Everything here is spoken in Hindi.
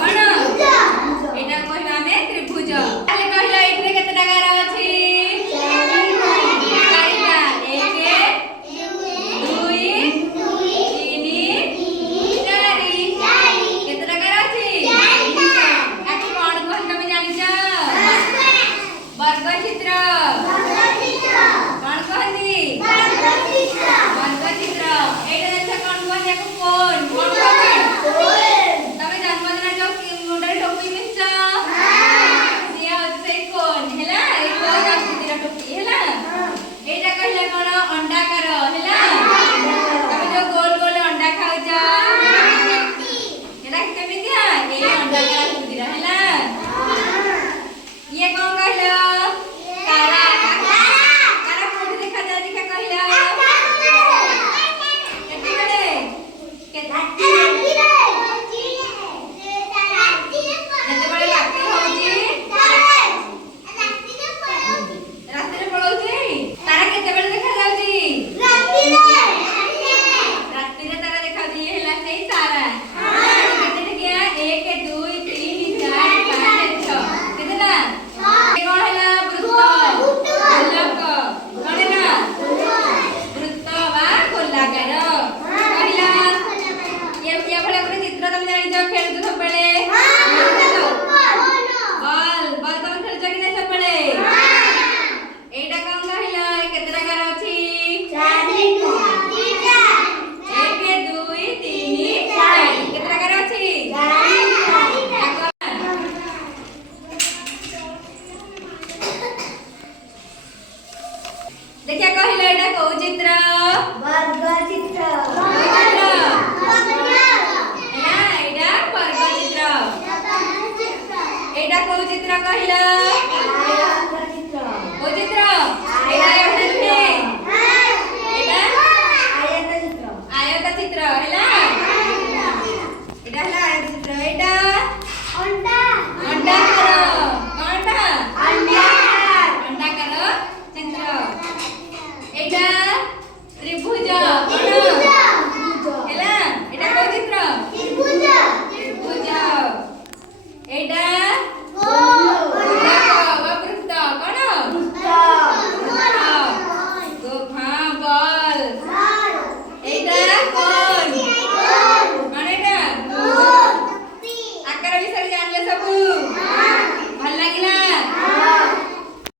कौन एटा कहबा में त्रिभुज ताले कहला एठरे केतेटा गार अछि चारिटा एक दुई तीन चारि केतेटा गार अछि आके कोन कहन तमे जानि छ वर्ग चित्र कोन कहनी वर्ग चित्र एटा जैसे कोन कहन याको कोन तमे जन्मदिन जो मुंडे टोपी मिछ सिया से कोन हैला ए कोन चित्र टोपी हैला एटा कहले कोन अंडाकार हैला तमे जो गोल गोल अंडा खाउ छ एटा केमितिया ए अंडाकार चित्र हैला ये कोन कहलो तारा तारा कोन देखा जा देखा कहला केते बड़े केते बड़े लागती होची रास्ते रे पळौची तारा केते बड़े देखा जाउची रात्रि रे तारा देखा दी हैला सेई तारा केते देखिया 1 2 3 4 5 6 केतेला कोन हैला वृत्त गोलक कोन हैला वृत्त बा गोलाकार कहला ये भले कोन चित्र तुम जानि छ खेल तो सब बेले बॉल बॉल तुम खेल छ कि नै सब बेले एटा कोन कहला केतेटा गार अछि 4 1 2 3 4 केतेटा गार अछि देखिया कहला एटा को चित्र वर्ग चित्र एटा वर्ग चित्र एटा को चित्र कहला